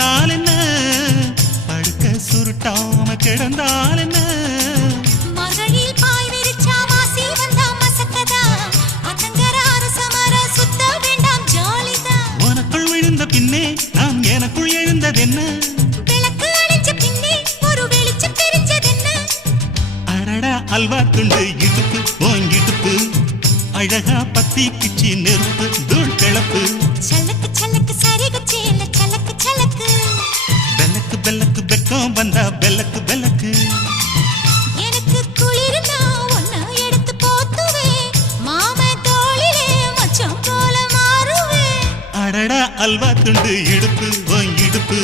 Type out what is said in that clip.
படுத்தால் என்ன படுக்க சுருட்டாம கிடந்தால் என்ன மகளில் பாய் விரிச்சா வாசி வந்தா மசக்கதா அத்தங்கர அரசமர சுத்த வேண்டாம் ஜாலிதான் உனக்குள் விழுந்த பின்னே நான் எனக்குள் எழுந்ததென்ன விளக்கு அணைச்ச பின்னே ஒரு வெளிச்சம் தெரிஞ்சதென்ன அடடா அல்வா துண்டு இடுப்பு ஓங்கிடுப்பு அழகா பத்தி கிச்சி நெருப்பு தூள் கிளப்பு சலக்கு சலக்கு சரிக சேல சலக்கு சலக்கு பெல்லக்கு பெல்லக்கு பெக்கம் வந்தா பெல்லக்கு பெல்லக்கு எனக்கு குளிர்னா ஒன்ன எடுத்து போத்துவே மாம தோளிலே மச்சம் போல மாறுவே அடடா அல்வா துண்டு இடுப்பு ஓங்கிடுப்பு